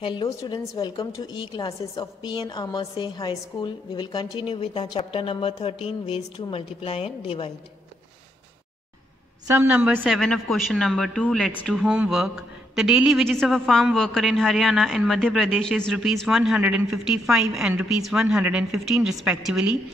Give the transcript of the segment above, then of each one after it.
Hello students, welcome to e-classes of P.N. Amerse High School. We will continue with our chapter number 13, ways to multiply and divide. Sum number 7 of question number 2. Let's do homework. The daily wages of a farm worker in Haryana and Madhya Pradesh is rupees 155 and rupees 115 respectively.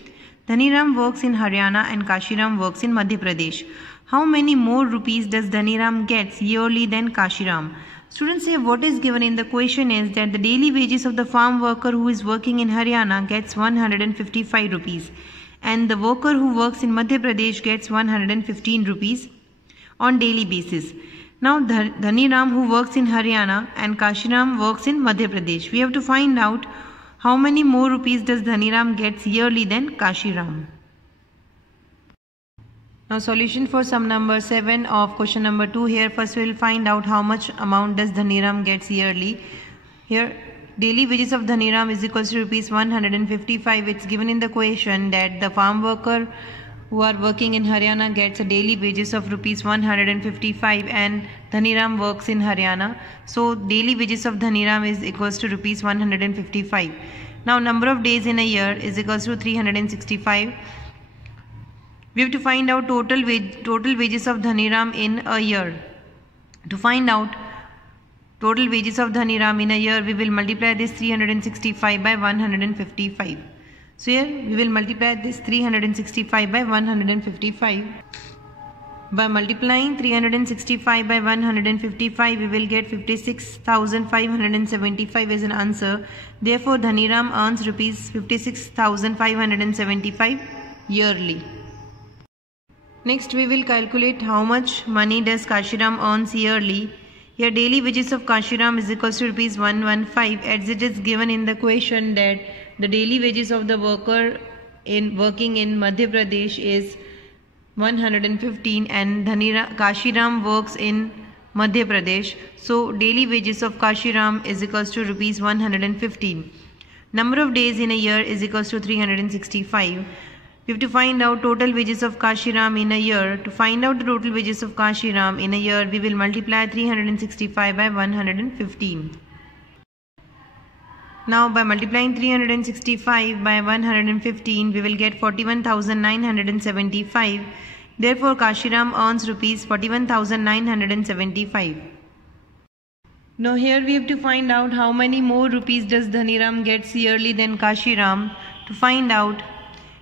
Dhaniram works in Haryana and Kashiram works in Madhya Pradesh. How many more rupees does Dhaniram gets yearly than Kashiram? Students, say what is given in the question is that the daily wages of the farm worker who is working in Haryana gets 155 rupees and the worker who works in Madhya Pradesh gets 115 rupees on daily basis. Now Dhaniram who works in Haryana and Kashiram works in Madhya Pradesh. We have to find out how many more rupees does Dhaniram gets yearly than Kashiram. Now solution for sum number 7 of question number 2. Here first we will find out how much amount does Dhaniram gets yearly. Here daily wages of Dhaniram is equals to rupees 155. It's given in the question that the farm worker who are working in Haryana gets a daily wages of rupees 155 and Dhaniram works in Haryana. So daily wages of Dhaniram is equals to rupees 155. Now number of days in a year is equals to 365. We have to find out total wages of Dhaniram in a year. To find out total wages of Dhaniram in a year, we will multiply this 365 by 155. So here we will multiply this 365 by 155. By multiplying 365 by 155, we will get 56,575 as an answer. Therefore, Dhaniram earns rupees 56,575 yearly. Next, we will calculate how much money does Kashiram earns yearly. Here, daily wages of Kashiram is equals to rupees 115, as it is given in the question that the daily wages of the worker working in Madhya Pradesh is 115 and Kashiram works in Madhya Pradesh. So, daily wages of Kashiram is equals to rupees 115. Number of days in a year is equals to 365. We have to find out total wages of Kashiram in a year. To find out the total wages of Kashiram in a year, we will multiply 365 by 115. Now, by multiplying 365 by 115, we will get 41,975. Therefore, Kashiram earns rupees 41,975. Now, here we have to find out how many more rupees does Dhaniram gets yearly than Kashiram. To find out,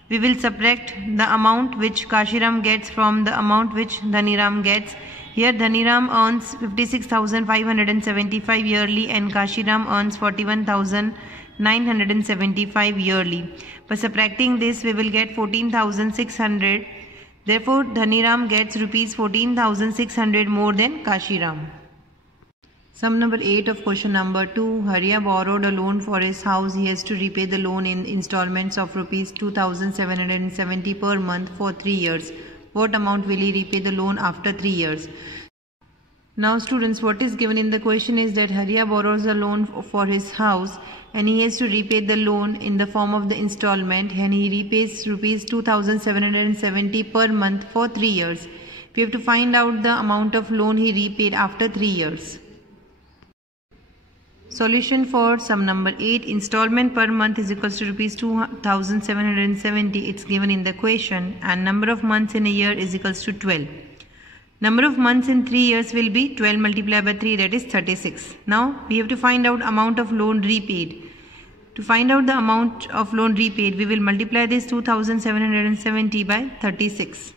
we will subtract the amount which Kashiram gets from the amount which Dhaniram gets. Here Dhaniram earns 56,575 yearly and Kashiram earns 41,975 yearly. By subtracting this, we will get 14,600. Therefore, Dhaniram gets rupees 14,600 more than Kashiram. Sum number 8 of question number 2. Harya borrowed a loan for his house. He has to repay the loan in installments of rupees 2,770 per month for 3 years. What amount will he repay the loan after 3 years? Now students, what is given in the question is that Harya borrows a loan for his house and he has to repay the loan in the form of the installment and he repays rupees 2,770 per month for 3 years. We have to find out the amount of loan he repaid after 3 years. Solution for sum number 8. Installment per month is equals to rupees 2,770. It's given in the question and number of months in a year is equals to 12. Number of months in 3 years will be 12 multiplied by 3, that is 36. Now we have to find out amount of loan repaid. To find out the amount of loan repaid, we will multiply this 2,770 by 36.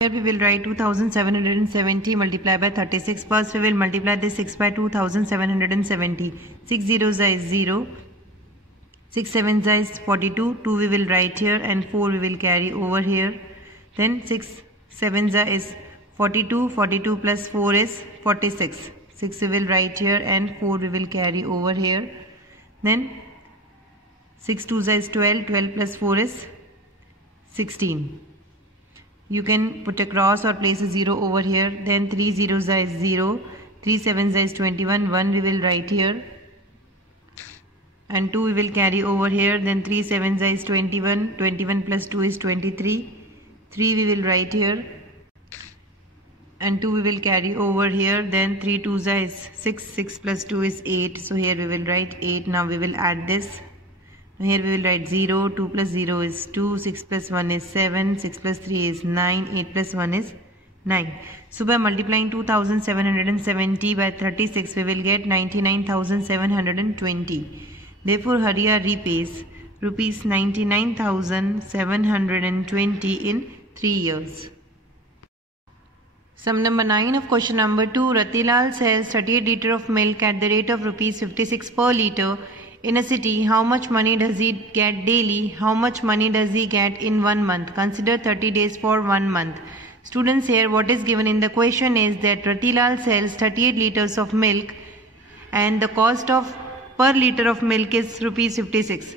Here we will write 2,770 multiplied by 36. First we will multiply this 6 by 2,770. 6 zeros is 0. 6 sevens is 42. 2 we will write here and 4 we will carry over here. Then 6 sevens is 42. 42 plus 4 is 46. 6 we will write here and 4 we will carry over here. Then 6 twos is 12. 12 plus 4 is 16. You can put a cross or place a 0 over here. Then 3 zeros is 0. 3 sevens is 21. 1 we will write here. And 2 we will carry over here. Then 3 sevens is 21. 21 plus 2 is 23. 3 we will write here. and 2 we will carry over here. Then 3 2s is 6, 6 plus 2 is 8, so here we will write 8. Now we will add this. Here we will write 0, 2 plus 0 is 2, 6 plus 1 is 7, 6 plus 3 is 9, 8 plus 1 is 9. So by multiplying 2770 by 36 we will get 99,720. Therefore Hariya repays rupees 99,720 in 3 years. Sum number 9 of question number 2. Ratilal sells 38 litre of milk at the rate of rupees 56 per litre in a city. How much money does he get daily? How much money does he get in 1 month? Consider 30 days for 1 month. Students, here what is given in the question is that Ratilal sells 38 litres of milk and the cost of per litre of milk is rupees 56.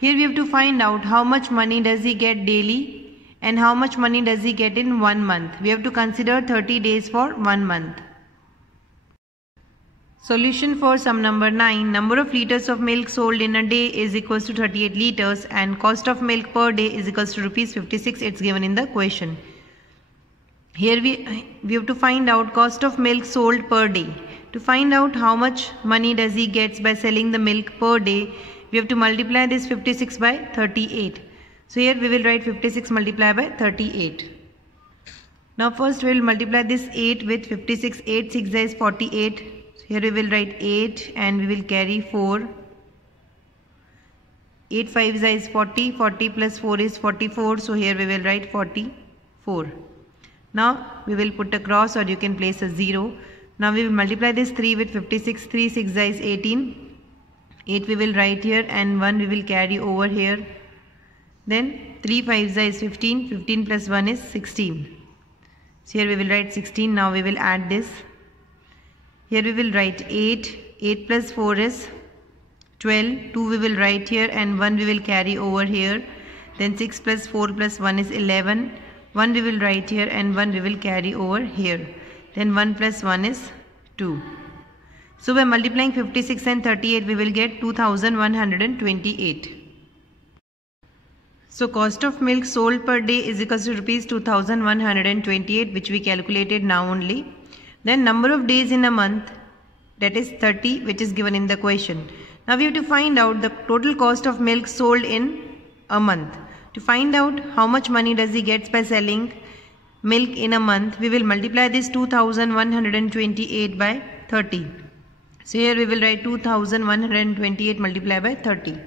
Here we have to find out how much money does he get daily and how much money does he get in 1 month. We have to consider 30 days for 1 month. Solution for sum number 9. Number of litres of milk sold in a day is equals to 38 litres and cost of milk per day is equals to rupees 56. It's given in the question. Here we have to find out cost of milk sold per day. To find out how much money does he gets by selling the milk per day, we have to multiply this 56 by 38. So here we will write 56 multiplied by 38. Now first we will multiply this 8 with 56. 8 6 is 48. So here we will write 8 and we will carry 4. 8 5 is 40. 40 plus 4 is 44. So here we will write 44. Now we will put a cross or you can place a 0. Now we will multiply this 3 with 56. 3 6 is 18. 8 we will write here and 1 we will carry over here. Then 3 5 is 15. 15 plus 1 is 16. So here we will write 16. Now we will add this. Here we will write 8. 8 plus 4 is 12. 2 we will write here and 1 we will carry over here. Then 6 plus 4 plus 1 is 11. 1 we will write here and 1 we will carry over here. Then 1 plus 1 is 2. So by multiplying 56 and 38 we will get 2128. So cost of milk sold per day is equal to rupees 2128, which we calculated now only. Then number of days in a month, that is 30, which is given in the question. Now we have to find out the total cost of milk sold in a month. To find out how much money does he get by selling milk in a month, we will multiply this 2128 by 30. So here we will write 2128 multiplied by 30.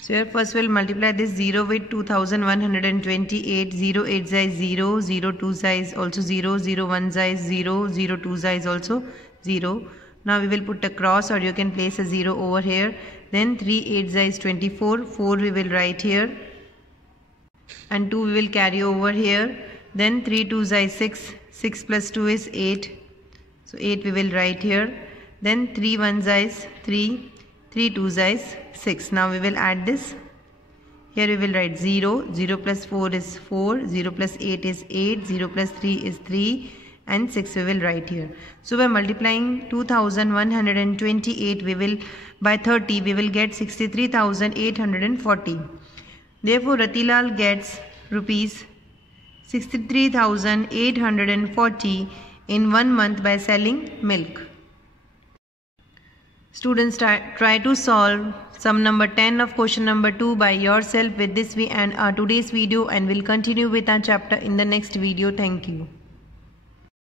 So here first we will multiply this 0 with 2128. 0 8 is 0, 0 2 is also 0, 0 1 is 0, 0 2 is also 0. Now we will put a cross or you can place a 0 over here. Then 3 8 is 24, 4 we will write here and 2 we will carry over here. Then 3 2 is 6, 6 plus 2 is 8. So 8 we will write here. Then 3 1 is 3, 3 2 is 6. Now we will add this. Here we will write 0, 0 plus 4 is 4, 0 plus 8 is 8, 0 plus 3 is 3 and 6 we will write here. So by multiplying 2128 we will by 30 we will get 63,840. Therefore Ratilal gets rupees 63,840 in 1 month by selling milk. Students, try to solve sum number 10 of question number 2 by yourself. With this we end our today's video and will continue with our chapter in the next video. Thank you.